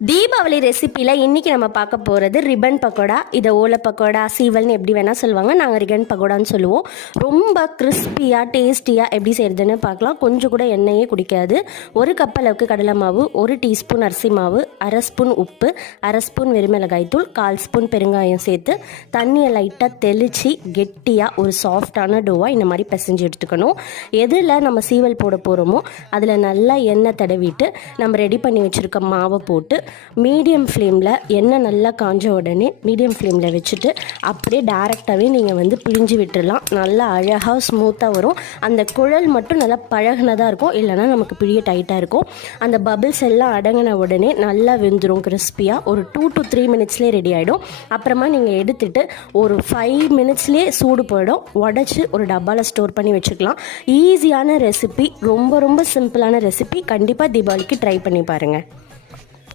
தீபாவளி ரெசிப்பியில் இன்றைக்கி நம்ம பார்க்க போகிறது ரிப்பன் பக்கோடா. இதை ஓலை பக்கோடா, சீவல்னு எப்படி வேணால் சொல்லுவாங்க. நாங்கள் ரிப்பன் பக்கோடான்னு சொல்லுவோம். ரொம்ப கிறிஸ்பியாக டேஸ்டியாக எப்படி செய்கிறதுன்னு பார்க்கலாம். கொஞ்சம் கூட எண்ணெயே குடிக்காது. 1 கப் அளவுக்கு கடலை மாவு, 1 டீஸ்பூன் அரிசி மாவு, 1/2 ஸ்பூன் உப்பு, 1/2 ஸ்பூன் வெறுமிளகாய் தூள், 1/4 ஸ்பூன் பெருங்காயம் சேர்த்து தண்ணியை லைட்டாக தெளித்து கெட்டியாக ஒரு சாஃப்டான டோவாக இந்த மாதிரி பிசைஞ்சு எடுத்துக்கணும். எதில் நம்ம சீவல் போட போகிறோமோ அதில் நல்லா எண்ணெய் தடவிட்டு நம்ம ரெடி பண்ணி வச்சுருக்க மாவை போட்டு மீடியம் ஃப்ளேமில் எண்ணெய் நல்லா காஞ்ச உடனே மீடியம் ஃப்ளேமில் வச்சுட்டு அப்படியே டேரெக்டாகவே நீங்கள் பிழிஞ்சு விட்டுடலாம். நல்லா அழகாக ஸ்மூத்தாக வரும். அந்த குழல் மட்டும் நல்லா பழகினதாக இருக்கும், இல்லைனா நமக்கு பிழிய டைட்டாக இருக்கும். அந்த பபிள்ஸ் எல்லாம் அடங்கின உடனே நல்லா வெந்துடும் கிறிஸ்பியாக. ஒரு 2 to 3 மினிட்ஸ்லேயே ரெடி ஆகிடும். அப்புறமா நீங்கள் எடுத்துகிட்டு ஒரு 5 மினிட்ஸ்லேயே சூடு போயிடும். உடச்சி ஒரு டப்பாவில் ஸ்டோர் பண்ணி வச்சுக்கலாம். ஈஸியான ரெசிபி, ரொம்ப ரொம்ப சிம்பிளான ரெசிபி. கண்டிப்பாக தீபாவளிக்கு ட்ரை பண்ணி பாருங்கள்.